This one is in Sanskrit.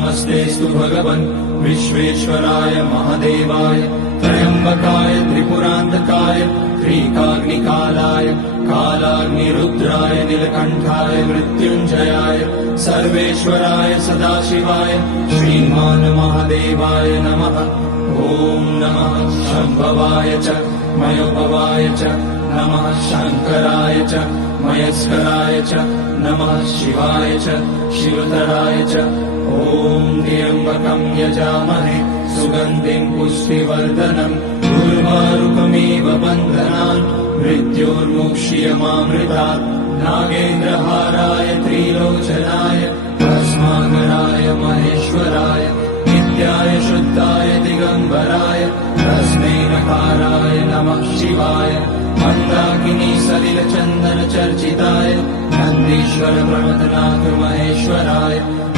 नमस्तेस्तु भगवन् विश्वेश्वराय महादेवाय त्र्यम्बकाय त्रिपुरान्तकाय त्रिकाग्निकालाय कालाग्निरुद्राय नीलकण्ठाय मृत्युञ्जयाय सर्वेश्वराय सदाशिवाय श्रीमान् महादेवाय नमः। ॐ नमः शम्भवाय च मयोभवाय च नमः शङ्कराय च मयस्कराय च नमः शिवाय च शिवतराय च। ॐ त्र्यम्बकं यजामहे सुगन्धिं पुष्टिवर्धनम् उर्वारुकमिव बन्धनान् मृत्योर्मुक्ष्यमामृतात्। नागेन्द्रहाराय त्रिलोचनाय भस्माकराय महेश्वराय नित्याय शुद्धाय दिगम्बराय तस्मै नकाराय नमः शिवाय। मन्दाकिनी सलिलचन्दन चर्चिताय नन्दीश्वर प्रमथनाथ महेश्वराय